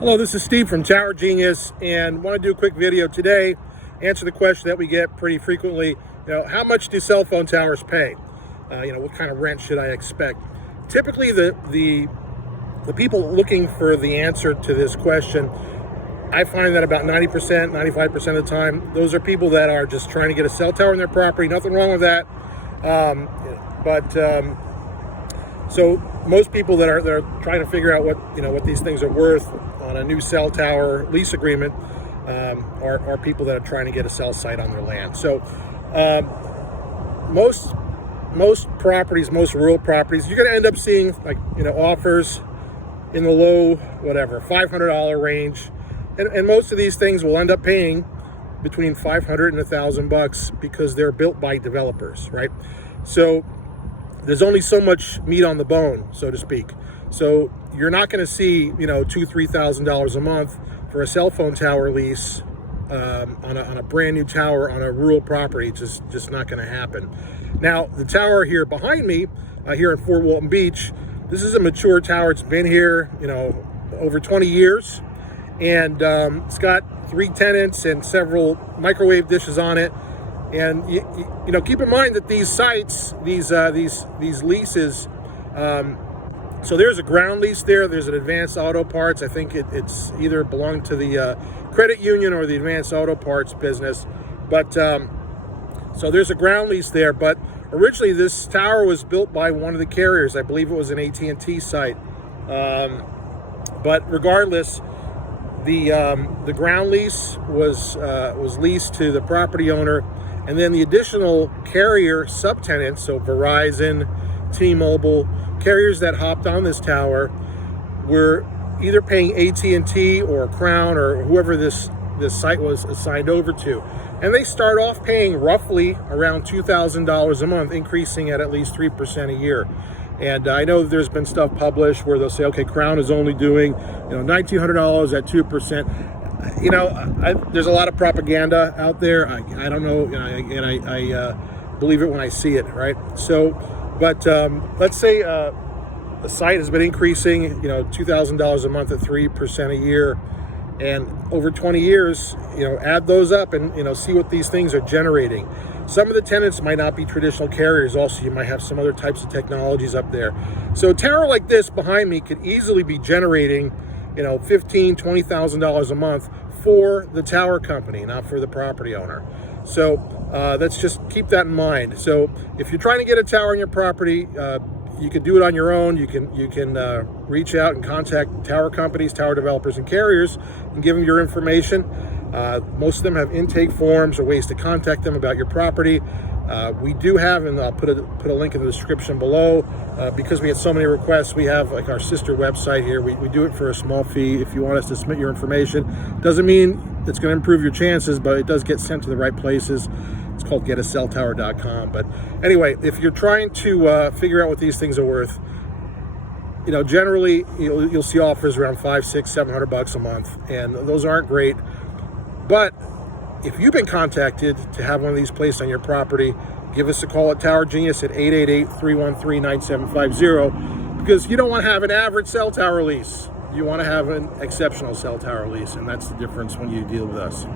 Hello, this is Steve from Tower Genius, and want to do a quick video today, answer the question that we get pretty frequently. How much do cell phone towers pay? What kind of rent should I expect? Typically, the people looking for the answer to this question, I find that about 90%, 95% of the time, those are people that are just trying to get a cell tower in their property. Nothing wrong with that. So most people that are trying to figure out what these things are worth on a new cell tower lease agreement are people that are trying to get a cell site on their land. So most properties, most rural properties, you're going to end up seeing offers in the low $500 range, and most of these things will end up paying between $500 and $1,000 because they're built by developers, right? So there's only so much meat on the bone, so to speak. So you're not going to see, $2,000-3,000 a month for a cell phone tower lease on a brand new tower on a rural property. It's just not going to happen. Now, the tower here behind me, here in Fort Walton Beach, this is a mature tower. It's been here, over 20 years, and it's got 3 tenants and several microwave dishes on it. And keep in mind that these sites, these leases, so there's a ground lease there. There's an Advanced Auto Parts. I think it's either belonged to the credit union or the Advanced Auto Parts business. But so there's a ground lease there. But originally, this tower was built by one of the carriers. I believe it was an AT&T site. But regardless, the ground lease was leased to the property owner. And then the additional carrier subtenants, so Verizon, T-Mobile, carriers that hopped on this tower were either paying AT&T or Crown or whoever this site was assigned over to. And they start off paying roughly around $2,000 a month, increasing at least 3% a year. And I know there's been stuff published where they'll say, okay, Crown is only doing $1,900 at 2%. There's a lot of propaganda out there. I don't know, and I believe it when I see it, right? So, but let's say the site has been increasing, $2,000 a month at 3% a year, and over 20 years, add those up and see what these things are generating. Some of the tenants might not be traditional carriers. Also, you might have some other types of technologies up there. So a tower like this behind me could easily be generating $15,000, $20,000 a month for the tower company, not for the property owner. So let's just keep that in mind. So if you're trying to get a tower on your property, you can do it on your own. You can reach out and contact tower companies, tower developers, and carriers, and give them your information. Most of them have intake forms or ways to contact them about your property. We do have, and I'll put a link in the description below, because we had so many requests, we have our sister website here. We do it for a small fee if you want us to submit your information. Doesn't mean it's going to improve your chances, but it does get sent to the right places. It's called getacelltower.com. But anyway, if you're trying to figure out what these things are worth, generally you'll see offers around $500, $600, $700 a month, and those aren't great. But if you've been contacted to have one of these placed on your property, give us a call at Tower Genius at 888-313-9750, because you don't want to have an average cell tower lease. You want to have an exceptional cell tower lease, and that's the difference when you deal with us.